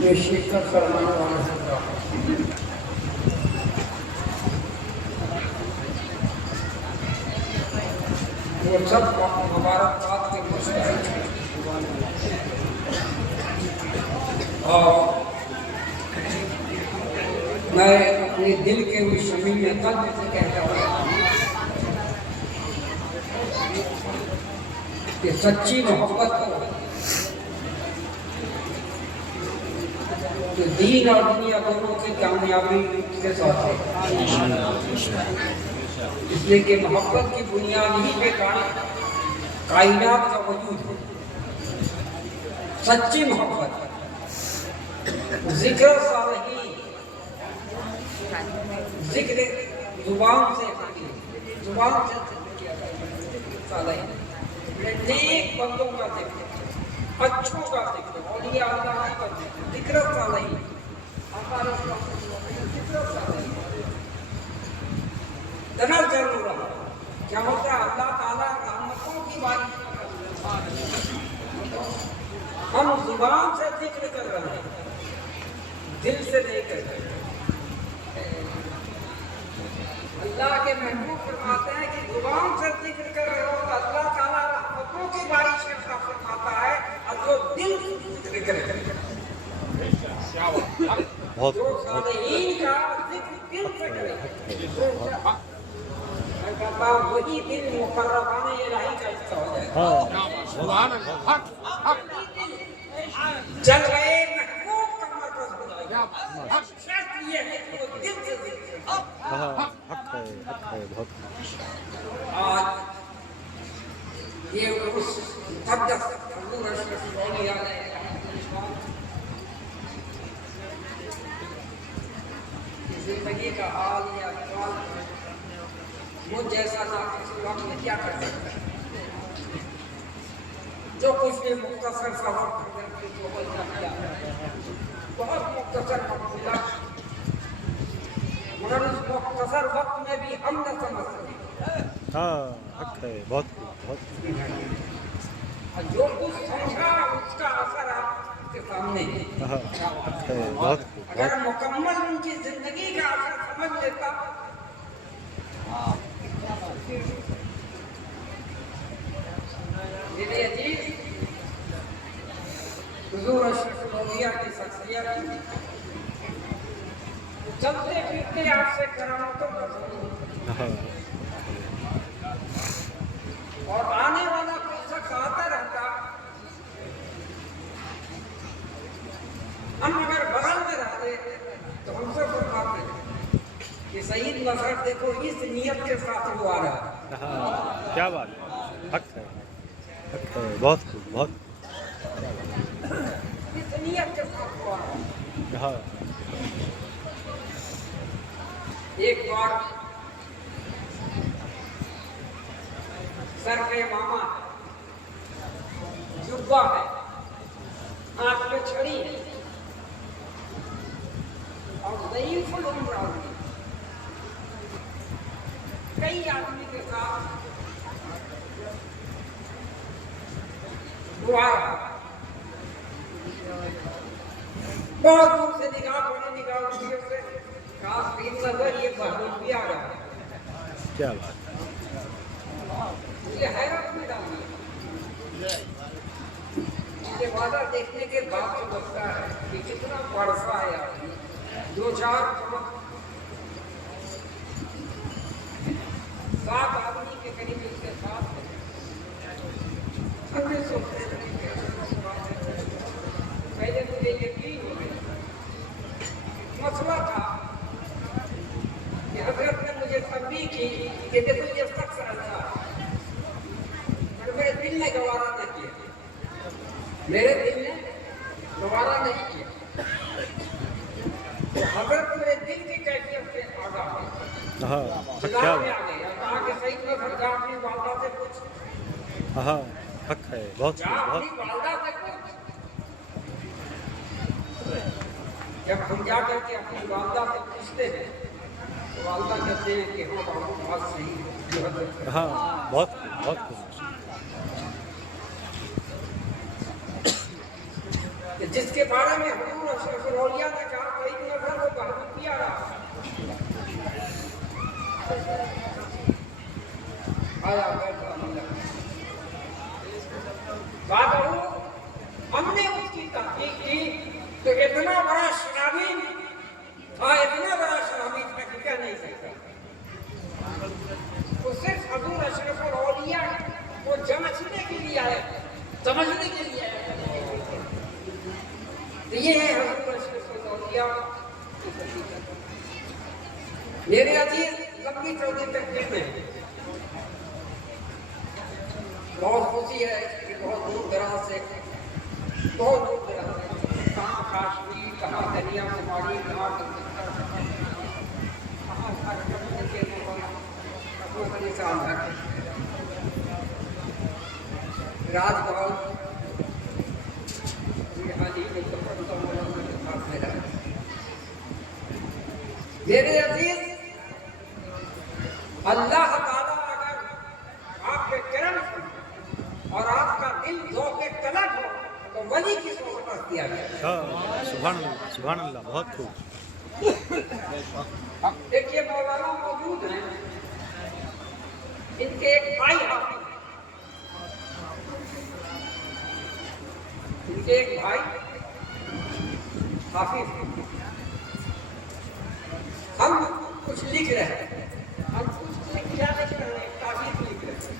یہ شرکت فرمانے والا ہوگا۔ وہ سب مبارکباد کے مستحق ہیں۔ اور میں اپنے دل کے مشمل قلب سے کہتا ہوں کہ سچی محبت کو دین اور دنیا دونوں کی کامیابی کے ساتھ ہے، اس لیے کہ محبت کی بنیاد ہی پہ کائنات کا وجود ہے۔ سچی محبت ذکر صالحین، ذکر زبان سے زبان سے صالحین، نیک بندوں کا ذکر، اچھوں کا ذکر، اولیاء اللہ کا ذکر صالحین، ذکر صالحین دنر ضرور رہا۔ کیا ہوتا ہے؟ اللہ تعالیٰ رحمتوں کی بات ہم زبان سے ذکر کر رہے ہیں، دل سے نہیں کر رہے۔ اللہ کے محبوب فرماتے ہیں کہ زبان سے ذکر کر رہے ہو تو اللہ تعالیٰ رحمتوں کی بارش عطا فرماتا ہے، اور جو دل سے ذکر کرے جو صالحین کا ذکر دل سے کرے، میں کہتا ہوں وہی دل مقربان الہی کا حصہ ہو جائے گا۔ چل رہے محبوب کا مرکز ہو جائے گا۔ شرط یہ ہے کہ وہ دل سے ذکر آج یہ اس مقدس حضور اشرف الاولیاء علیہ زندگی کا حال یا احوال مجھ جیسا ناقص وقت میں کیا کر سکتا ہے؟ جو کچھ بھی مختصر سا وقت بہت مختصر وقت، مگر اس مختصر وقت میں بھی ہم نہ سمجھ سکتے۔ حق ہے، بہت جو کچھ سمجھا اس کا اثر آپ کے سامنے ہے۔ اگر مکمل ان کی زندگی کا اثر سمجھ لیتا میرے عزیز حضور اشرف الاولیاء کی شخصیت چلتے پھرتے آپ سے کرامتوں کا اور آنے والا کوئی شخص آتا رہتا، ہم اگر بغل میں رہتے تو ہم سے فرماتے کہ سعید نصر دیکھو اس نیت کے ساتھ وہ آ رہا۔ کیا بات ہے، حق ہے، بہت اس نیت کے ساتھ وہ آ رہا۔ ایک بار سر پہ ماما جبہ ہے، آنکھ پہ چھڑی ہے اور ضعیف العمر آدمی، کئی آدمی کے ساتھ دعا بہت دور سے نگاہ بڑی نگاہ ہوتی ہے اسے کہا پیر نظر یہ بہت بھی آ رہا ہے۔ کیا بات یہ حیرت میں ڈال دیا۔ یہ وعدہ دیکھنے کے بعد تو لگتا ہے کہ کتنا پڑسا ہے آدمی، دو چار سات آدمی کے قریب اس کے ساتھ پہلے مجھے یقین ہو گیا۔ مسئلہ تھا کہ حضرت نے مجھے تنبیہ کی کہ دیکھو یہ شخص ایسا ہے، پر میرے دل نے گوارا نہ کیا، میرے دل نے گوارا نہیں کیا۔ تو حضرت میرے دل کی کیفیت سے آگاہ ہوئی، کیا میں آ گئی، کہا کہ سعید میں سرکار اپنی والدہ سے پوچھ، حق ہے، بہت اپنی والدہ سے پوچھ۔ جب ہم جا کر کے اپنی والدہ سے پوچھتے ہیں تو والدہ کہتے ہیں کہ ہاں بابو بات صحیح ہے۔ بہت جس کے بارے میں حضور बात हमने उसकी तहकीक की तो इतना बड़ा शराबी था, इतना बड़ा शराबी था कि क्या नहीं सकता। तो सिर्फ हजूर अशरफुल औलिया को जांचने के लिए आया, समझने के लिए आया। तो ये है हजूर अशरफुल औलिया। मेरे अजीज, लंबी चौड़ी तक कहते हैं, बहुत खुशी है कि बहुत दूर दराज से, बहुत दूर दराज से, कहाँ काश्मीर, कहाँ कन्याकुमारी, कहाँ कलकत्ता, कहाँ झारखंड के राजभवन मेरे अजीज, अल्लाह ताला अगर आपके करम और आपका दिल ज़ौक़े तलब हो तो वली की सोहबत किया जाए। सुभान अल्लाह, बहुत खूब। देखिए मौलाना मौजूद हैं, इनके एक भाई हाफिज, इनके एक भाई हाफिज, हम कुछ लिख रहे हैं, हम कुछ क्या लिख रहे हैं, ताबीज़ लिख रहे हैं,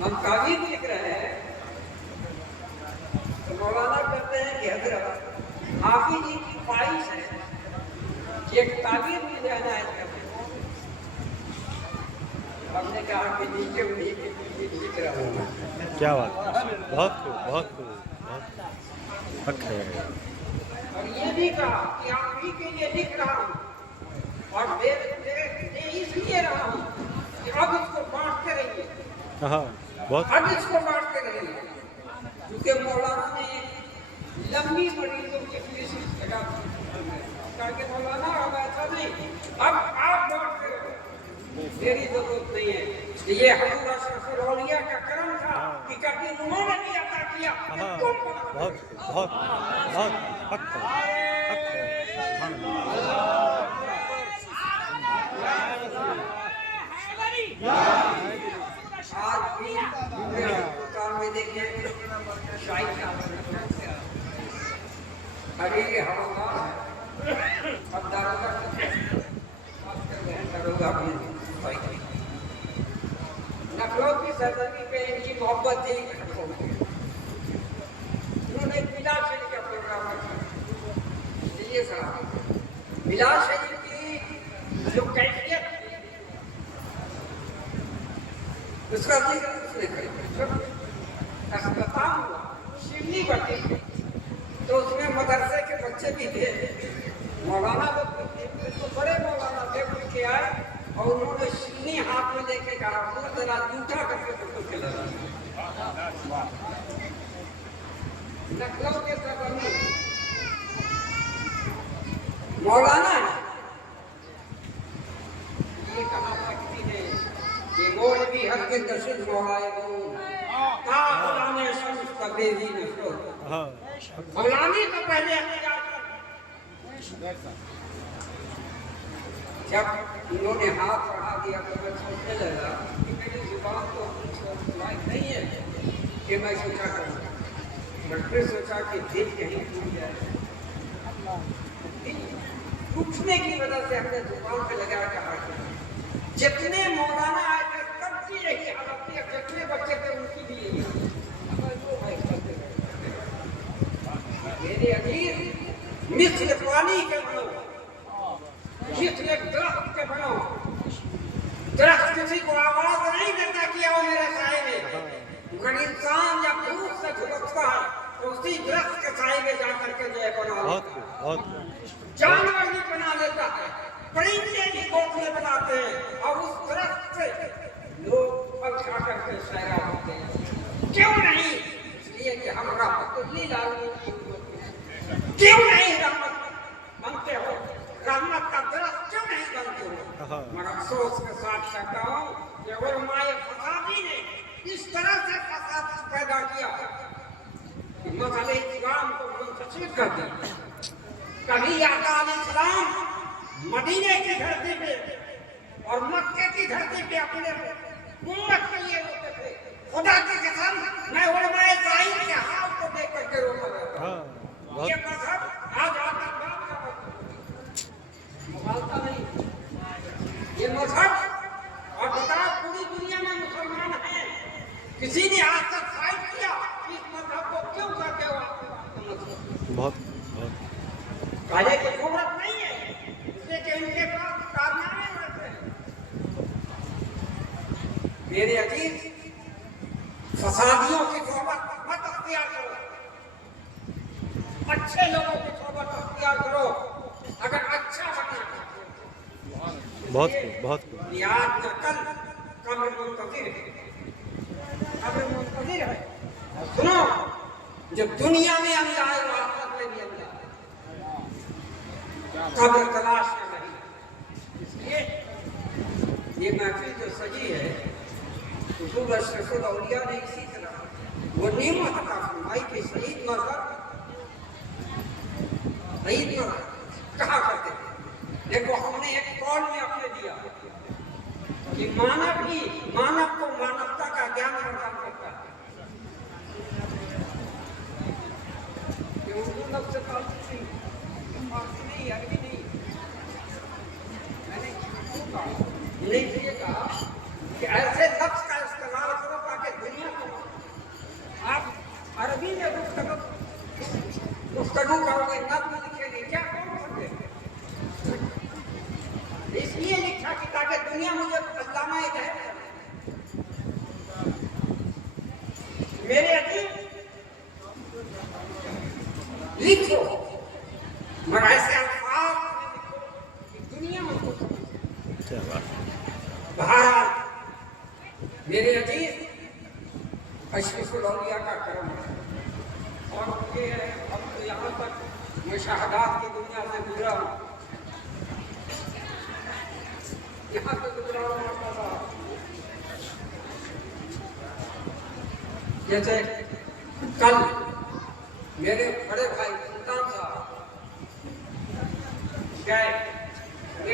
हम ताबीज़ लिख रहे हैं। तो मौलाना कहते हैं कि हजरत हाफिज जी की ख्वाहिश है कि एक ताबीज़ मिल जाना है। हमने कहा कि नीचे उन्हीं के लिख रहा हूँ। क्या बात, बहुत खूब, बहुत खूब, बहुत हक है। और ये भी कहा कि आप ही के लिए लिख रहा हूँ और दे इसलिए रहा हूँ कि अब इसको बांटते रहिए, हाँ, बहुत अब इसको बांटते रहिए, क्योंकि मौलाना ने लंबी मरीजों की फीस लगा करके मौलाना अब ऐसा नहीं, अब आप बांटते रहो, मेरी जरूरत नहीं है। ये हजूर अशरफुल औलिया का करम था कि कभी उन्होंने भी अता किया। बहुत बहुत बहुत हक है, हक है। सुभान अल्लाह। आज भी हिंदुस्तान में देखें शाही का अरे हवा अब दारोगा नखलों की सरजमी पे इनकी मोहब्बत थी। उन्होंने बिलाल शरीफ का प्रोग्राम रखा। ये साहब बिलाल शरीफ की जो कैफियत उसका जिक्र उसने किया। अस्पताल हुआ, शिवनी बटी, तो उसमें मदरसे के बच्चे भी थे। मौलाना तो बड़े मौलाना थे, उठ के आए और उन्होंने शिवनी हाथ में लेके कहा, वो जरा जूठा करके फोटो खिला। लखनऊ के सरबनी मौलाना ये कहा था किसी ने कि गोल भी हर के दर्शन मौलाए गो का गुलामे शम्स का बेजी नशो। गुलामी तो पहले अख्तियार कर। जब उन्होंने हाथ बढ़ा दिया तो मैं सोचने लगा कि मेरी जुबान तो लायक नहीं है कि मैं सोचा करूँ। मैं फिर सोचा कि दिल कहीं टूट जाए। टूटने की वजह से हमने जुबान पे लगा कहा कि जितने मौलाना आए थे सबकी यही हालत थी, जितने बच्चे थे उनकी भी यही हालत। मेरे अजीज, मिस्र पानी के बनो, मिस्र एक दरख्त के बनो। दरख्त किसी को आवाज नहीं देता कि आओ मेरे साए में। मगर इंसान जब भूख से झुलसता है तो उसी दरख्त के साए में जाकर के जो है बना लेता है। जानवर भी बना लेता है, परिंदे भी घोंसले बनाते हैं और उस दरख्त से लोग फल खा करके सैरा होते हैं। क्यों नहीं? इसलिए कि हम रहमतुल्लिल आलमीन, क्यों नहीं रहमत बनते हो? रहमत का दरख्त क्यों नहीं बनते हो? मगर अफसोस के साथ कहता हूँ कि उलमाए फसादी ने इस तरह से फसाद पैदा किया कि मसले इस्लाम को मुंतशिर कर दिया। कभी आका अलैहिस्सलाम मदीने की धरती पे और मक्के की धरती पे अपने उम्मत के लिए रोते थे। खुदा की कसम मैं उलमाए साईं के हाल को देख करके रोता रहता। हाँ ये बहुत मजहब आज आतंकवाद का मुखालता नहीं, ये मजहब। और बताओ पूरी दुनिया में मुसलमान हैं, किसी ने आज तक फाइट किया कि इस मजहब को क्यों करके हो आपने बहुत बहुत काले की जरूरत नहीं है, इसलिए कि उनके पास कारनामे होते हैं। मेरे अजीज, फसादियों की सोहबत मत अख्तियार करो, अच्छे लोगों की सोहबत अख्तियार करो अगर अच्छा बनना। बहुत खूब बहुत खूब याद न कल कब्र मुंतज़िर है, कब्र मुंतज़िर है। और सुनो, जब दुनिया में अल्लाह है वो आखिरत में भी अल्लाह है। कब्र तलाश में नहीं। इसलिए ये महफिल जो सजी है, हुजूर अशरफुल औलिया ने इसी तरह वो नेमत अता फरमाई कि शहीद मजहब कहा करते थे। देखो हमने एक कौल में अपने दिया कि मानव ही मानव को मानवता का ज्ञान प्रदान करता है। ये उर्दू लफ्ज़ से फारसी नहीं, अरबी नहीं। मैंने ये कहा कि ऐसे लफ्ज़ का इस्तेमाल करो ताकि दुनिया को आप अरबी में गुफ्तगू करोगे, नज़्म लिखेंगे, क्या कौन सकते? इसलिए लिखा कि ताकि दुनिया मुझे अल्लामा हिदायत करे। मेरे अजीज लिखो, मगर ऐसे अल्फाज में लिखो कि दुनिया मुझको समझे। क्या बात बहरहाल मेरे अजीज, अशरफुल औलिया का करम है और ये अब तो यहाँ तक मुशाहदात की दुनिया से गुजरा हूँ, यहाँ से गुजरा हूँ। जैसे कल मेरे बड़े भाई सुल्तान साहब गए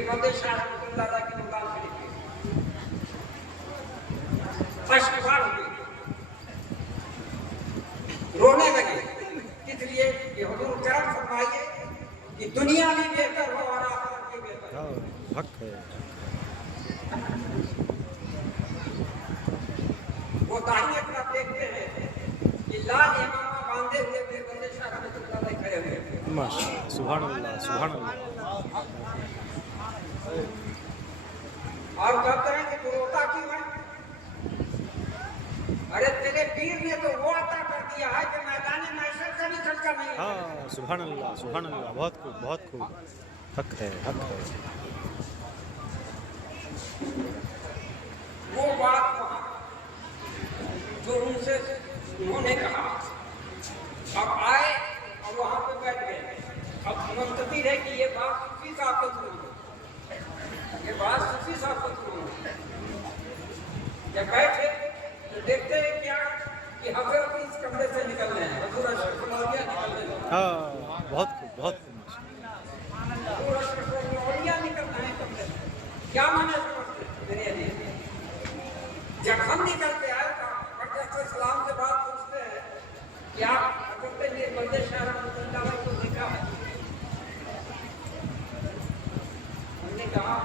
बंदे शाह रहमतुल्लाह की मुकाम पे अश्कबार हुए, रोने लगे। इसलिए कि हुजूर करम फरमाइए कि दुनिया भी बेहतर हो और आखिरत भी बेहतर हो। हक है वो दाहिने तरफ देखते हैं कि लाल इमामा बांधे हुए थे बंदे शाह रहमतुल्लाह खड़े हुए थे। माशाअल्लाह सुभान अल्लाह सुभान अल्लाह। और कहते हैं कि तू रोता क्यों है? अरे तेरे पीर ने तो वो अता कर दिया है कि मैदान महशर से भी खर्चा नहीं है। हाँ सुभान अल्लाह बहुत खूब बहुत खूब। हक है हक है। वो बात वहाँ जो उनसे उन्होंने कहा, अब आए और वहाँ पे बैठ गए। अब मुंतज़िर है कि ये बात सूफी साहब को सुनो, ये बात सूफी साहब को सुनो। जब बैठे तो देखते हैं क्या कि हज़रत इस कमरे से निकल रहे हैं, हुजूर अशरफुल औलिया निकल रहे हैं। हाँ बहुत खूब बहुत खूब। हुजूर अशरफुल औलिया निकल रहे हैं कमरे से। क्या माने समझते मेरे अजीज? जब हम निकल के आए तो सलाम के बाद पूछते हैं कि आप हज़रत मीर बंदे शाह रहमतुल्लाह को देखा है? हमने कहा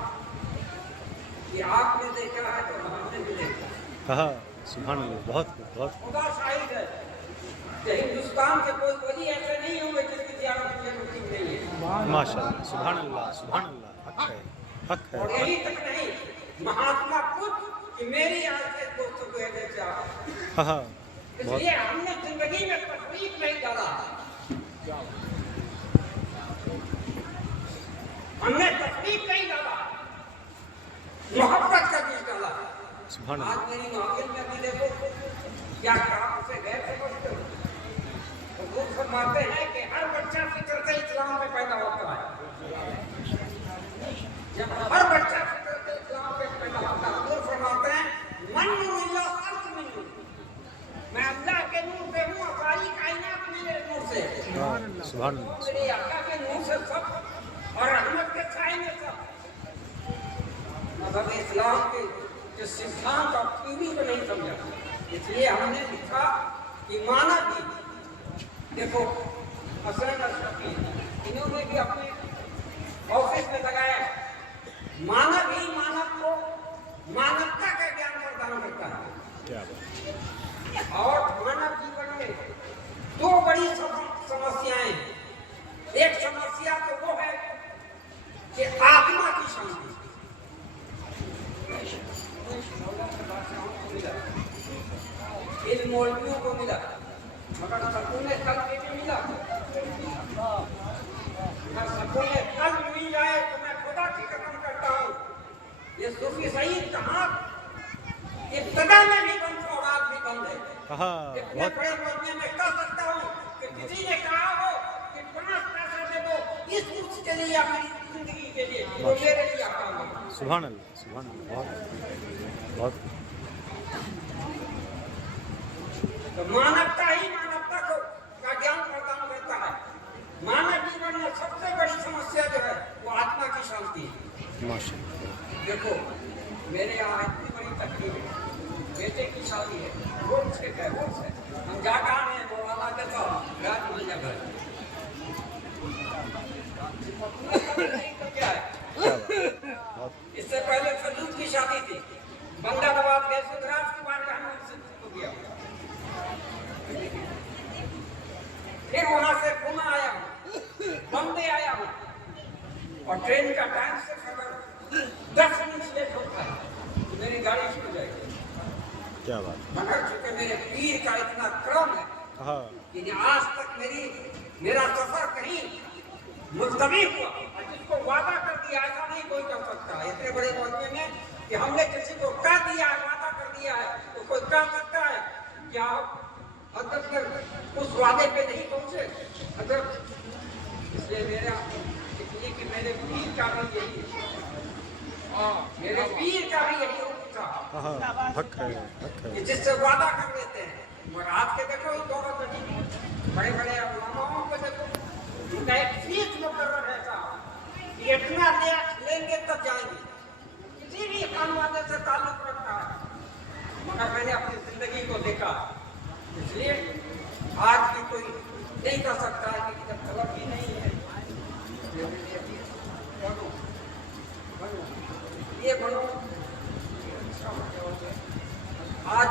कि आपने देखा है तो हमने भी देखा। कहा सुभान अल्लाह बहुत खूब बहुत खूब। खुदा शाहिद है कि हिंदुस्तान के कोई वली ऐसे नहीं होंगे जिसकी ज़ियारत मुझे नसीब नहीं है। माशाअल्लाह सुभान अल्लाह हक है हक है। और यही तक नहीं, महात्मा खुद कि मेरी आज से दोस्तों को ये चाह, हाँ हाँ इसलिए हमने जिंदगी में तकलीफ नहीं डाला, हमने तकलीफ नहीं डाला, मोहब्बत का बीज डाला। सुभान आज अल्लाह। मेरी महफिल में भी देखो क्या आप उसे गैर समझते हो। तो वो फरमाते हैं कि हर बच्चा फिक्र से इस्लाम में पैदा होता है। जब हर बच्चा फिक्र से इस्लाम में पैदा होता है, वो फरमाते हैं मन मिला अर्थ मिलू, मैं अल्लाह के नूर से हूँ, सारी कायनात मेरे नूर से। सुभान अल्लाह। मेरे आका के नूर से सब और रहमत के छाए में सब। मज़हब इस्लाम की कि सिद्धांत और थ्योरी को नहीं समझा, इसलिए हमने लिखा कि मानव भी, देखो हसन अशरफी इन्होंने भी अपने ऑफिस में लगाया, मानव ही मानव को मानवता का ज्ञान प्रदान करता है। क्या बात। और मानव जीवन में दो बड़ी समस्याएं, एक समस्या तो वो है कि आत्मा की शांति, इन मौलवियों को मिला मगर सबको ने कल नहीं मिला, सबको ने कल मिल जाए तो मैं खुदा की कसम करता हूँ ये सूफी सईद कहाँ इब्तदा में भी बंद और आज भी बंद है। इतने बड़े मौके में कह सकता हूँ कि किसी ने कहा हो कि 5 पैसे दे दो इस कुछ के लिए अपनी जिंदगी के लिए, वो मेरे लिए आता है। सुभान अल्लाह, सुभान अल्लाह। बहुत तो मानवता ही मानवता को का ज्ञान प्रदान करता है। मानव जीवन में सबसे बड़ी समस्या जो है वो आत्मा की शांति है। माशाअल्लाह। देखो मेरे यहाँ इतनी बड़ी तकलीफ है, बेटे की शादी है, रोड से है, हम जा कहाँ हैं मौलाना के साथ राज मिल जाकर क्या है। इससे पहले फजूल की शादी थी, बंदा नवाज यशवंतराज की बारगाह में गया, फिर वहां से पुणे आया हूँ, बम्बे आया हूँ और ट्रेन का टाइम से खबर 10 मिनट लेट होता है तो मेरी गाड़ी छूट जाएगी। क्या बात। मगर चूंकि मेरे पीर का इतना क्रम है कि आज तक मेरा सफर कहीं मुलतवी हुआ और जिसको वादा कर दिया ऐसा नहीं कोई कर सकता। इतने बड़े मौके में कि हमने किसी को कह दिया है, वादा कर दिया है तो कोई कह सकता है क्या अगर उस वादे पे नहीं पहुंचे अगर, इसलिए मेरे पीर का भी यही मेरे पीर का भी यही हुक्म था हक है, हक है। कि जिससे वादा कर लेते हैं। मगर आज के देखो बड़े बड़े उलमाओं को देखो, उनका एक फीस मुकर्रर है साहब, ये इतना लेंगे तब जाएंगे, किसी भी खानवादे से ताल्लुक रखता है। मगर मैंने अपनी जिंदगी को देखा, इसलिए आज भी कोई नहीं कर सकता है कि जब तलब ही नहीं है ये बनो आज